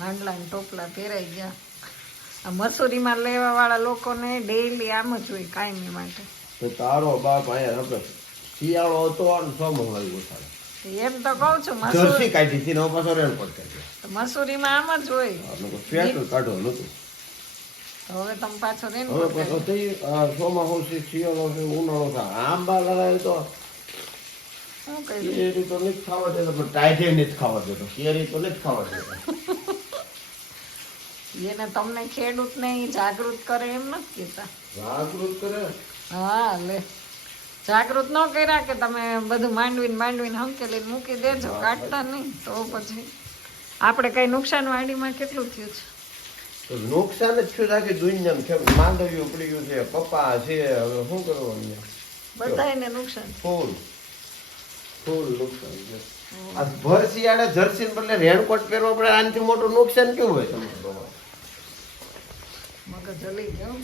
હાંડલા ને ટોપલા પહેરાઈ ગયા. આ મસૂરીમાં લેવા વાળા લોકોને ડેઈલી આમ જ હોય કાયમી માટે. તો તારો બાપ અહીંયા આપણે શિયાળો હતો અને સોમવાર આવ્યો થાય. એમ તો કહું છું જર્સી કાઢી હતી ને પાછો રેન પડતા મસૂરીમાં આમ જ હોય. ફેટ કાઢો નતું. હવે તમે પાછો રેન હવે પાછો થઈ ચોમાસું છે, શિયાળો છે, ઉનાળો છે. આંબા લગાવે તો શું કહ્યું? કેરી તો નથી ખાવા દેતો, પણ ટાઈટે નથી ખાવા દેતો. કેરી તો નથી ખાવા દેતો. એને તમને ખેડૂત ને જાગૃત કરે એમ નથી કેતા. જાગૃત કરે. હા લે જાગૃત ન કર્યા કે તમે બધું માંડવીને હંકેલી મૂકી દેજો, કાઢતા નહીં તો પછી આપણે કઈ નુકસાન વાડીમાં કેટલું થયું છે? તો નુકસાન જ થયું આખી દુનિયામાં. કેમ માંડવીઓ પડી ગયું છે, પપ્પા છે, હવે શું કરવાનું? બધાને નુકસાન. ફૂલ નુકસાન છે. આ ભર શિયાળે જર્સી બદલે રેનકોટ પહેરવા પડે. આનાથી મોટું નુકસાન કેવું હોય તમારું? મગજ હલી ગયો.